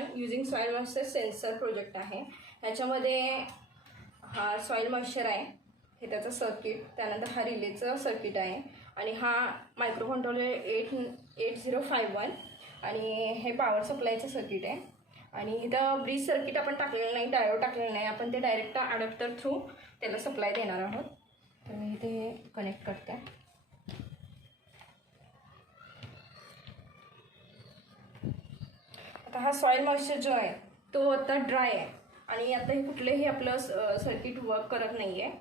Installation using soil moisture sensor project आहे. ह्याच्यामध्ये हा सॉईल मॉइश्चर आहे, हे त्याचं सर्किट, त्यानंतर हा रिलेचं सर्किट आहे आणि हा मायक्रो कंट्रोलर 8051 आणि हे पॉवर सप्लायचं सर्किट आहे. आणि इथं ब्रिज सर्किट आपण टाकलेलं नाही, डायोड टाकलेलं नाही, आपण ते डायरेक्ट अडॅप्टर थ्रू त्याला सप्लाय देणार आहोत. तर मी इथे कनेक्ट करते. आता हा सॉईल मॉइश्चर जो आहे तो आता ड्राय आहे आणि आता हे कुठलेही आपलं सर्किट वर्क करत नाही आहे.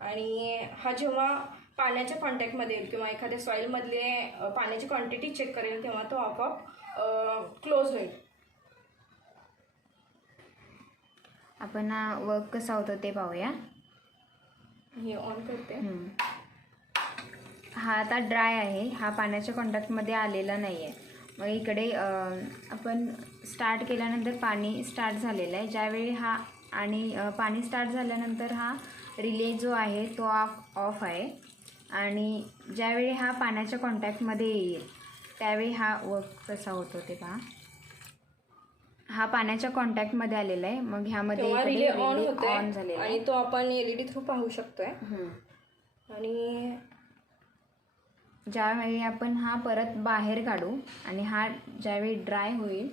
आणि हा जेव्हा पाण्याच्या कॉन्टॅक्टमध्ये येईल किंवा एखाद्या सॉईलमधले पाण्याची क्वांटिटी चेक करेल तेव्हा तो आपोआप क्लोज होईल. आपण वर्क कसा होतो ते पाहूया. हे ऑन करते. हा आता ड्राय आहे, हा पाण्याच्या कॉन्टॅक्टमध्ये आलेला नाही आहे. मग इकडे आपण स्टार्ट केल्यानंतर पाणी स्टार्ट झालेलं आहे. ज्यावेळी हा आणि पाणी स्टार्ट झाल्यानंतर हा रिले जो आहे तो ऑफ आहे आणि ज्यावेळी हा पाण्याच्या कॉन्टॅक्टमध्ये येईल त्यावेळी हा वर्क कसा होतो ते पहा. हा पाण्याच्या कॉन्टॅक्टमध्ये आलेला आहे. मग ह्यामध्ये रिले ऑन झालेला आणि तो आपण LED थ्रू पाहू शकतोय. आणि ज्यावेळी आपण हा परत बाहेर काढू आणि हा ज्यावेळी ड्राय होईल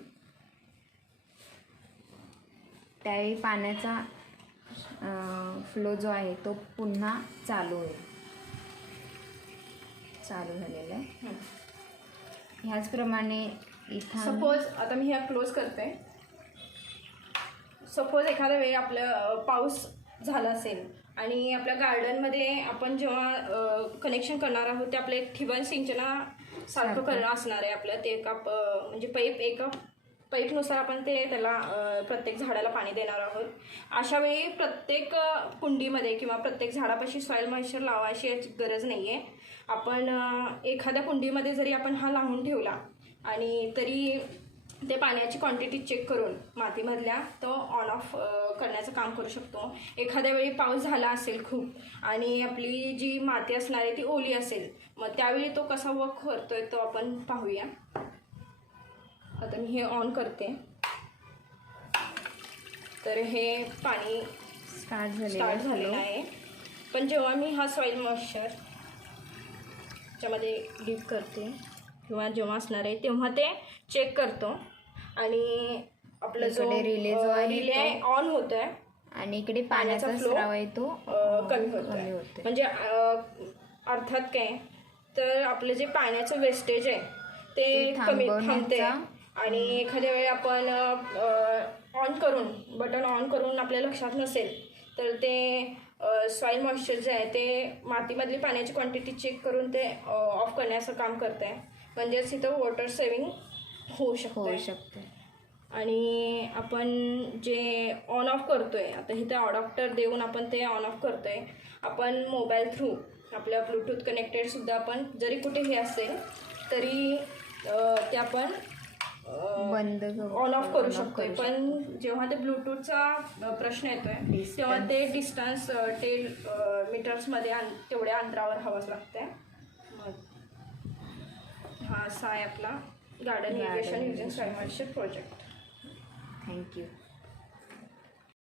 त्यावेळी पाण्याचा फ्लो जो आहे तो पुन्हा चालू होईल. चालू झालेला आहे. ह्याचप्रमाणे इथं सपोज आता मी ह्या क्लोज करते. सपोज एखाद्या वेळी आपलं पाऊस झाला असेल आणि आपल्या गार्डनमध्ये आपण जेव्हा कनेक्शन करणार आहोत ते आपलं एक ठिबक सिंचनासारखं करणं असणार आहे आपलं. ते एका म्हणजे एका पाईपनुसार आपण त्याला प्रत्येक झाडाला पाणी देणार आहोत. अशा वेळी प्रत्येक कुंडीमध्ये किंवा प्रत्येक झाडापाशी सॉईल मॉइश्चर लावायची गरज नाही आहे. आपण एखाद्या कुंडीमध्ये जरी आपण हा लावून ठेवला आणि तरी ते पाण्याची क्वांटिटी चेक करून मातीमधल्या तो ऑन ऑफ करण्याचं काम करू शकतो. एखाद्या वेळी पाऊस झाला असेल खूप आणि आपली जी माती असणार आहे ती ओली असेल, मग त्यावेळी तो कसा वर्क करतोय तो आपण पाहूया. आता मी हे ऑन करते. तर हे पाणी स्टार्ट झालेलं आहे. पण जेव्हा मी हा सॉईल मॉइश्चर च्यामध्ये डीप करते किंवा जेव्हा असणार आहे तेव्हा ते चेक करतो आणि आपला जो रिले ऑन होतोय आणि इकडे पाण्याचा फ्लो आहे तो कमी होतोय. म्हणजे अर्थात काय तर आपलं जे पाण्याचं वेस्टेज आहे ते कमी थांबते. आणि एखाद्या वेळी आपण बटन ऑन करून आपल्या लक्षात नसेल तर ते सॉईल मॉइश्चर जे आहे ते मातीमधली पाण्याची क्वांटिटी चेक करून ते ऑफ करण्याचं काम करत आहे. म्हणजेच इथं वॉटर सेविंग होऊ शकते. आणि आपण जे ऑन ऑफ करतोय आता इथे अडॉप्टर देऊन आपण ते ऑन ऑफ करतोय. आपण मोबाईल थ्रू आपल्या ब्लूटूथ कनेक्टेड सुद्धा आपण जरी कुठे हे असेल तरी ते आपण ऑन ऑफ करू शकतोय. पण जेव्हा ते ब्लूटूथचा प्रश्न येतोय तेव्हा ते डिस्टन्स 10 मीटर्समध्ये तेवढ्या अंतरावर हवंच लागतंय. हा असा आहे आपला garden irrigation using soil moisture project. Thank you.